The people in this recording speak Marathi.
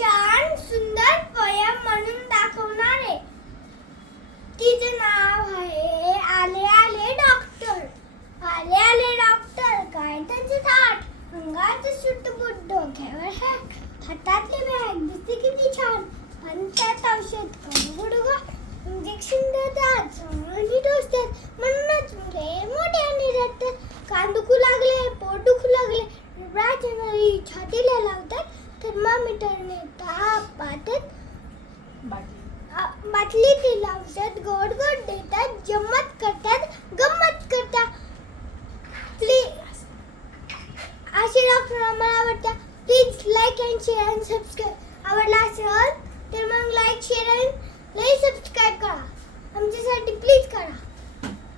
छान सुंदर पोयम म्हणून दाखवणारे. तिचं नाव आहे आले आले डॉक्टर. आले आले डॉक्टर, काय त्यांचे थाट, अंगाचं सूट बूट, डोक्यावर हॅट, हातातली बॅग दिसते किती छान, पण त्यात औषध कमी गुडघा, इंजेक्शन देतात, चांगली टोचतात, म्हणूनच मुले मोठ्याने रडतात. कान दुखू लागले, पोट दुखू लागले, रुपयाच्या नळी छातीला लावतात, थर्मामीटरने ताप पाहतात, बाटलीतील औषध गोड गोड देतात, जम्मत करतात, गंमत करतात. असे डॉक्टर आम्हाला आवडतात. Please like and share and subscribe.